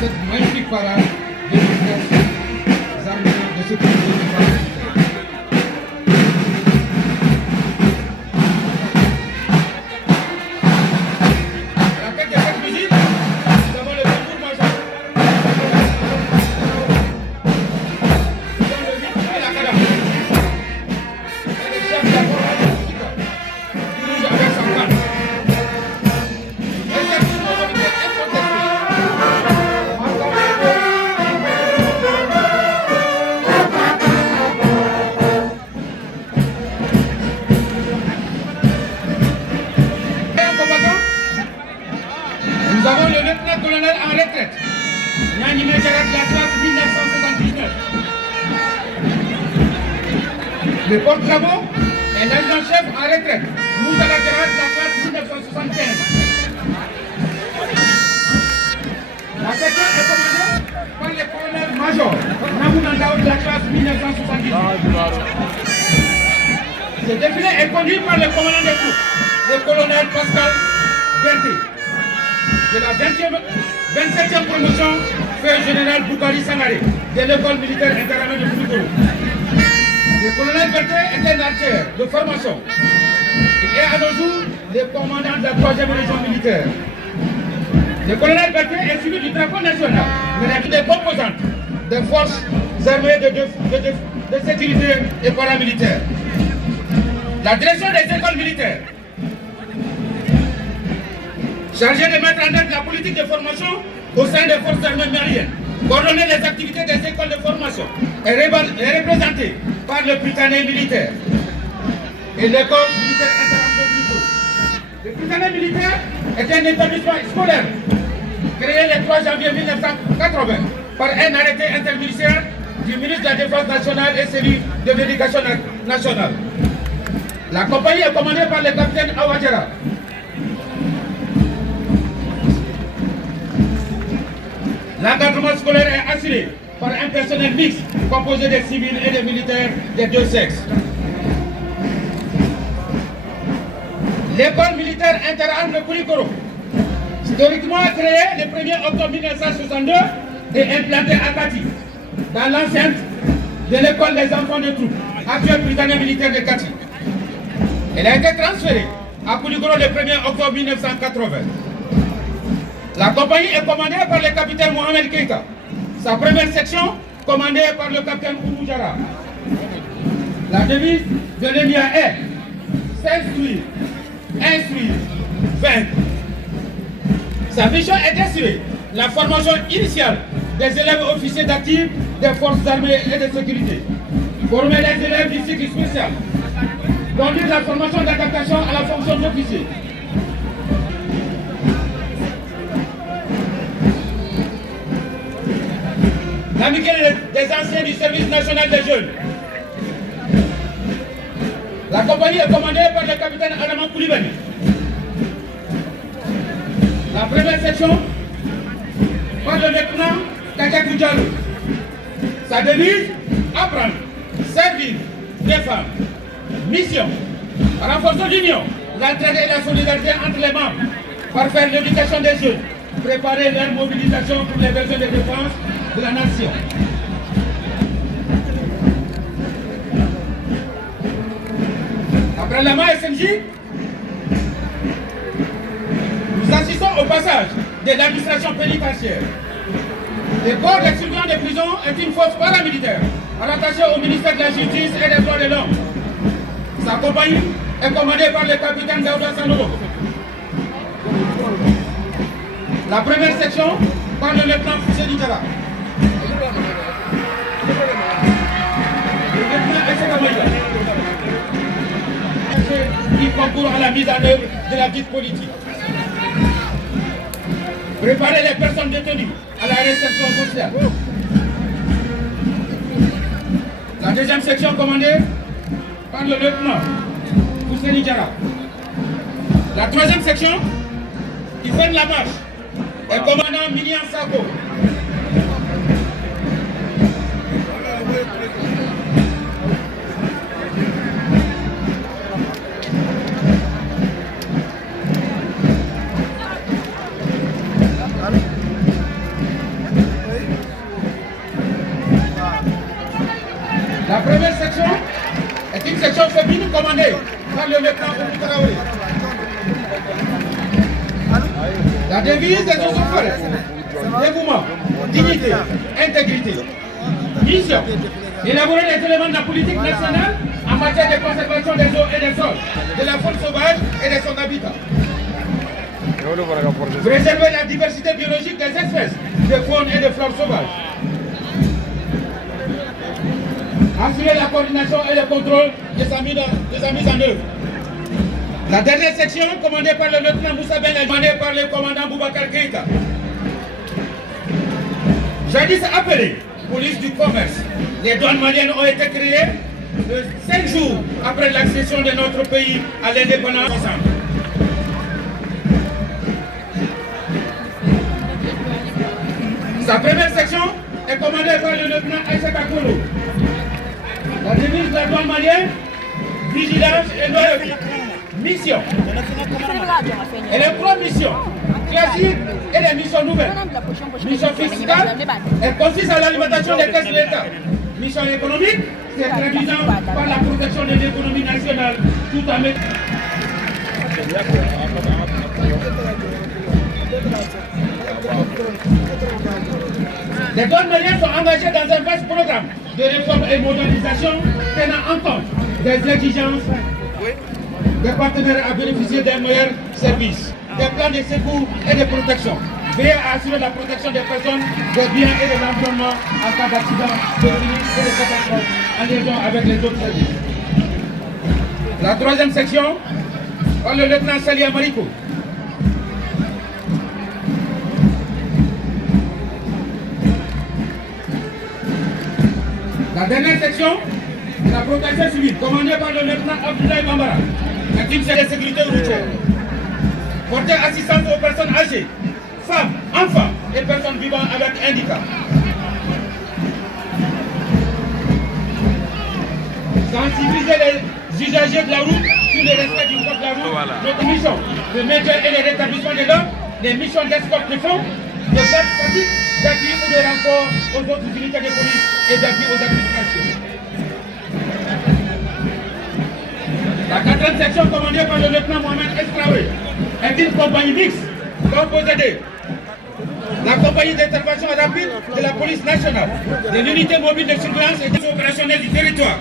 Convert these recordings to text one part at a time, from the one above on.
cette magnifique parade de nos frères armés de sécurité du Parlement. Nous avons le lieutenant-colonel en retraite, Nani Medjarat de la classe 1979. Le porte-travaux est l'adjudant-chef en retraite, Moussa Ladjarat de la classe 1975. La section est commandée par le colonel-major Namou Nandao de la classe 1978. Ce défilé est conduit par le commandant des troupes, le colonel Pascal Berté. De la 27e promotion, fait général Boukari Sangaré, de l'école militaire interarmée de Koulikoro. Le colonel Berté est un archer de formation. Il est à nos jours le commandant de la 3e région militaire. Le colonel Berté est suivi du drapeau national, mais des composantes des forces armées de sécurité et paramilitaires. La direction des écoles militaires, chargé de mettre en œuvre la politique de formation au sein des forces armées maliennes, coordonner les activités des écoles de formation est représenté par le Prytanée militaire et l'école militaire interarmée de Koulikoro. Le Prytanée militaire est un établissement scolaire créé le 3 janvier 1980 par un arrêté interministériel du ministre de la Défense nationale et celui de l'Éducation nationale. La compagnie est commandée par le capitaine Awadjara. L'encadrement scolaire est assuré par un personnel mixte composé des civils et des militaires des deux sexes. L'école militaire interarmée de Koulikoro, historiquement créée le 1er octobre 1962 et implantée à Kati, dans l'enceinte de l'école des enfants de troupes, actuelle Prytanée militaire de Kati. Elle a été transférée à Koulikoro le 1er octobre 1980. La compagnie est commandée par le capitaine Mohamed Keita. Sa première section, commandée par le capitaine Oumou Diarra. La devise de l'EMIA est s'instruire, instruire, vaincre. Sa mission est d'assurer la formation initiale des élèves officiers d'actifs des forces armées et de sécurité. Former les élèves du cycle spécial. Conduire la formation d'adaptation à la fonction d'officier. L'amitié des anciens du service national des jeunes. La compagnie est commandée par le capitaine Adama Koulibaly. La première section par le lieutenant Kakakou Diallo. Sa devise, apprendre, servir, défendre. Mission, renforcer l'union, l'entraide et la solidarité entre les membres, parfaire l'éducation des jeunes, préparer leur mobilisation pour les besoins de défense de la nation. Après la main SMJ, nous assistons au passage de l'administration pénitentiaire. Le corps des surveillants des prisons est une force paramilitaire rattachée au ministère de la Justice et des droits de l'homme. Sa compagnie est commandée par le capitaine Daouda Sanogo. La première section par le lieutenant Foussé Diara. Le lieutenant Esseka qui concourt à la mise en œuvre de la vie politique. Préparer les personnes détenues à la réinsertion sociale. La deuxième section commandée par le lieutenant Foussé Diara. La troisième section qui fait la marche est commandant Milian Sako. section féminine commandée par le lieutenant Oumou Traoré. La devise des eaux forêts, dévouement, dignité, intégrité, mission, élaborer les éléments de la politique nationale en matière de conservation des eaux et des sols, de la faune sauvage et de son habitat. Préserver la diversité biologique des espèces de faune et de flore sauvage. Assurer la coordination et le contrôle de sa mise en œuvre. La dernière section, commandée par le lieutenant Moussa Ben, commandée par le commandant Boubacar Keïta. Jadis appelée police du commerce, les douanes maliennes ont été créées 5 jours après l'accession de notre pays à l'indépendance. Sa première section est commandée par le lieutenant Aïssa Kakolo. La devise de la douane malienne, vigilance et loyauté. Mission. Et les 3 missions classiques et les missions nouvelles. Mission fiscale, elle consiste à l'alimentation des caisses de l'État. Mission économique, c'est traduisant par la protection de l'économie nationale tout en mettant. Les douanes maliennes sont engagées dans un vaste programme de réforme et modernisation tenant en compte des exigences des partenaires à bénéficier d'un meilleur service, des plans de secours et de protection, veiller à assurer la protection des personnes, des biens et de l'environnement en cas d'accident, de ruine et de catastrophe en liaison avec les autres services. La 3e section, par le lieutenant Salia Mariko. La dernière section, la protection civile, commandée par le lieutenant Abdoulaye Bambara, la team de sécurité routière. Porter assistance aux personnes âgées, femmes, enfants et personnes vivant avec handicap. Sensibiliser les usagers de la route sur le respect du code de la route. Voilà. Notre mission, le maintien et le rétablissement de l'ordre, les missions d'escorte de fonds, de garde pratique, d'appui ou de renfort aux autres unités de police et d'appui aux administrations. La 4e section commandée par le lieutenant Mohamed Estraoui est une compagnie mixte composée de la compagnie d'intervention rapide de la police nationale, de l'unité mobile de surveillance et des opérationnels du territoire,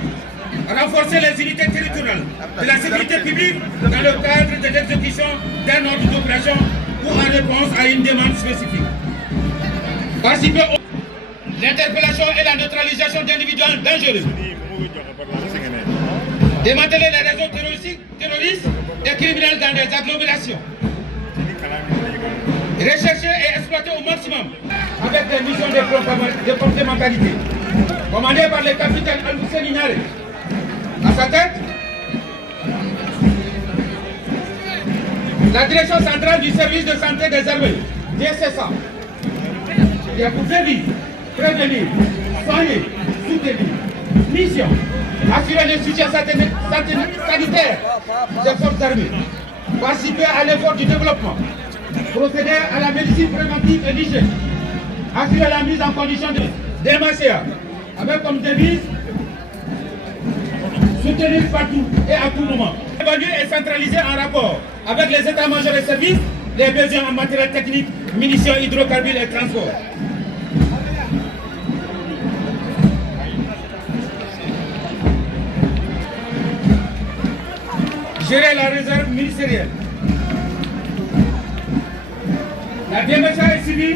renforcer les unités territoriales de la sécurité publique dans le cadre de l'exécution d'un ordre d'opération ou en réponse à une demande spécifique. Participer à l'interpellation et la neutralisation d'individus dangereux. Démanteler les réseaux terroristes et criminels dans des agglomérations. Rechercher et exploiter au maximum avec des missions de complémentarité. Commandées par le capitaine Al-Hussein Nare. À sa tête, la direction centrale du service de santé des armées, DSSA, qui a pour prévenir, soigner, soutenir. Mission, assurer le soutien sanitaire des forces armées, participer à l'effort du développement, procéder à la médecine préventive et d'hygiène, assurer la mise en condition de MHA, avec comme devise soutenir partout et à tout moment. Évaluer et centraliser en rapport avec les états-majors et services les besoins en matériel technique, munitions, hydrocarbures et transport. Gérer la réserve ministérielle. La DMHA est suivie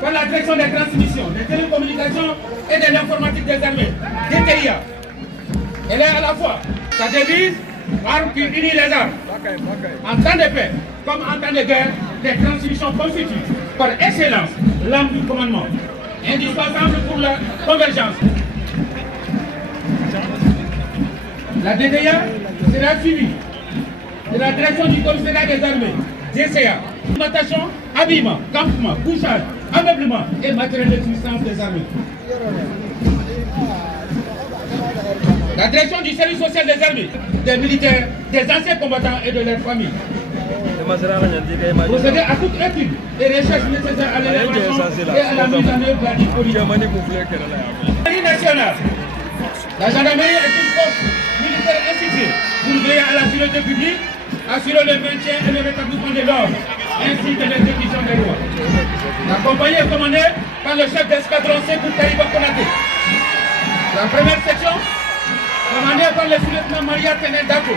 par la direction des transmissions, des télécommunications et de l'informatique des armées, DTIA. Elle est à la fois sa devise, arme qui unit les armes. En temps de paix comme en temps de guerre, les transmissions constituent par excellence l'arme du commandement, indispensable pour la convergence. La DTIA sera suivie de la direction du commissariat des armées, DCA, alimentation, habillement, campement, couchage, ameublement et matériel de puissance des armées. La direction du service social des armées, des militaires, des anciens combattants et de leurs familles. Procéder à toute étude et recherche nécessaires à l'élaboration et à la mise en œuvre de la politique. La gendarmerie nationale. La gendarmerie est une force militaire militaire institué pour veiller à la sécurité publique, assurer le maintien et le rétablissement de l'ordre, ainsi que l'exécution des lois. La compagnie est commandée par le chef d'escadron Sékou Kariba Konaté. La première section, commandée par le sous-lieutenant Maria Tenel Dako.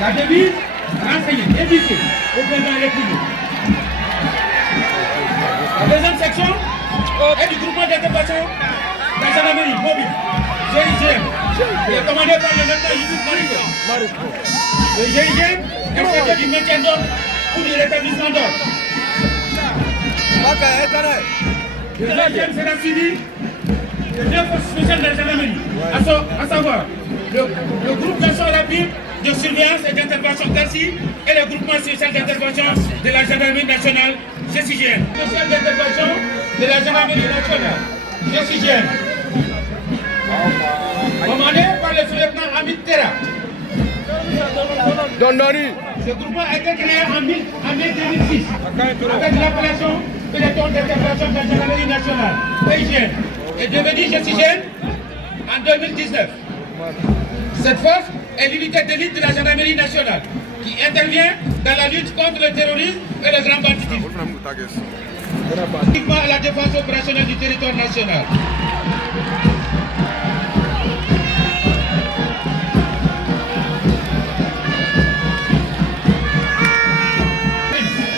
La devise, renseigner, éduquer au président de la République. La deuxième section est du groupement d'intervention de la gendarmerie mobile, GIGM, qui est commandé par le lieutenant Yusuf Mariko. Le GIGM est chargé du maintien d'ordre ou du rétablissement d'ordre. Le GIGM sera suivi de deux forces spéciales de la gendarmerie, à savoir le groupe d'action rapide de surveillance et d'intervention TASI et le groupement spécial d'intervention de la gendarmerie nationale GCGN. Spécial d'intervention de la gendarmerie nationale GCGN. Commandé par le sous-lieutenant Amit Terra. Ce groupement a été créé en 2006 avec l'appellation Peloton d'intervention de la gendarmerie nationale PIGN est devenu GCGN en 2019. Cette force est l'unité d'élite de la gendarmerie nationale qui intervient dans la lutte contre le terrorisme et le grand banditisme. Uniquement à la défense opérationnelle du territoire national.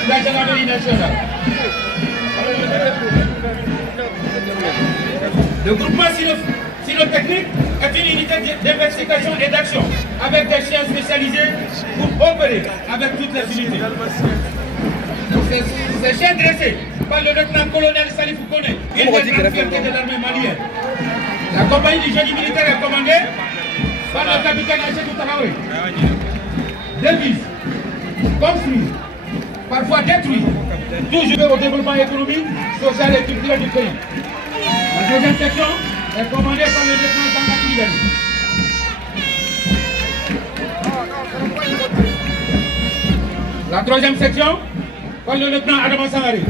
La gendarmerie nationale. Le groupement cynotechnique est une unité d'investigation et d'action avec des chiens spécialisés pour opérer avec toutes les unités. Ces chiens dressés par le lieutenant-colonel Salifou Koné, une des grandes fiertés de l'armée malienne. La compagnie du génie militaire est commandée par le capitaine Aïchetou Traoré. Devise, construire, parfois détruire, toujours au développement économique, social et culturel du pays. La deuxième section est commandée par le lieutenant Tanga Koulibaly. La troisième section par le lieutenant Adama Sangaré.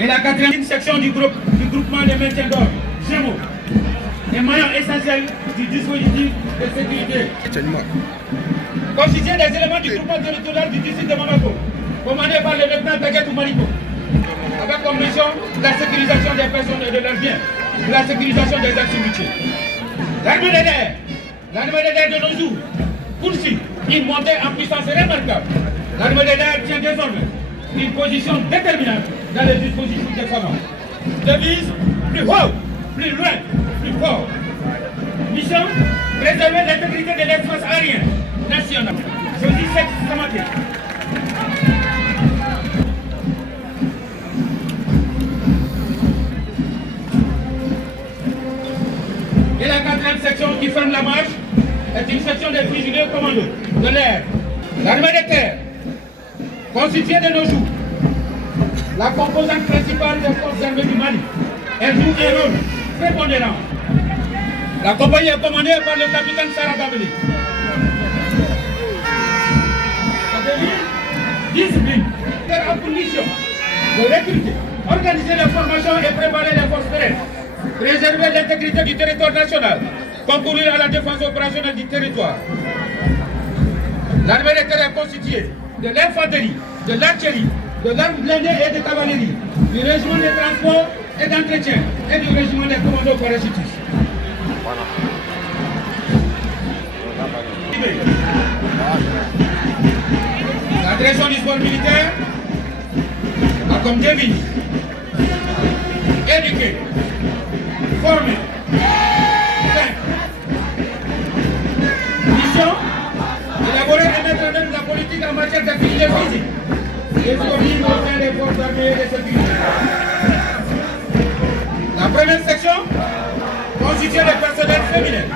Et la quatrième section du groupement de maintien d'ordre, GEMO, est maillon essentiel du dispositif de sécurité. Constitué des éléments du groupement territorial du district de Monaco, commandé par le lieutenant Taguetou Mariko, avec comme mission la sécurisation des personnes et de leurs biens, la sécurisation des activités. L'armée de l'air de nos jours poursuit une montée en puissance remarquable. L'armée de l'air tient désormais une position déterminante dans les dispositifs de combat. Devise plus haut, plus loin, plus fort. Mission préserver l'intégrité de l'espace aérien national. Je dis cette thématique. Et la quatrième section qui ferme la marche est une section des fusiliers commandos de l'air. L'armée de terre, constituée de nos jours, la composante principale des forces armées du Mali, elle joue un rôle prépondérant. La compagnie est commandée par le capitaine Sarah Gabeli. La devise, discipline, faire en condition de recruter, organiser les formations et préparer les forces terrestres, préserver l'intégrité du territoire national, concourir à la défense opérationnelle du territoire. L'armée de terre est constituée de l'infanterie, de l'artillerie, de l'arme blindée et de cavalerie, du régiment de transport et d'entretien et du régiment des commandos parachutistes. La direction du sport militaire a comme devise éduquer, former, mission, élaborer et mettre en œuvre la politique en matière d'activité physique et sportive au sein des forces armées et de sécurité. La première section constituée de personnel féminin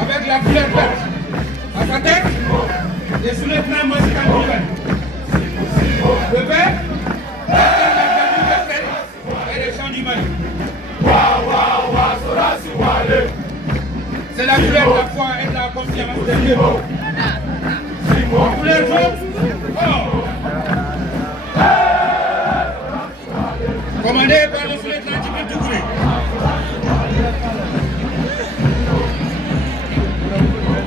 avec la couleur verte. À sa tête, les sous-lieutenants Massika Koulibaly. Le père, et les chants du Mali. C'est la couleur de la foi et de la confiance de Dieu. La couleur jaune, or. commandé par le sous-lieutenant Djibril Doucouré.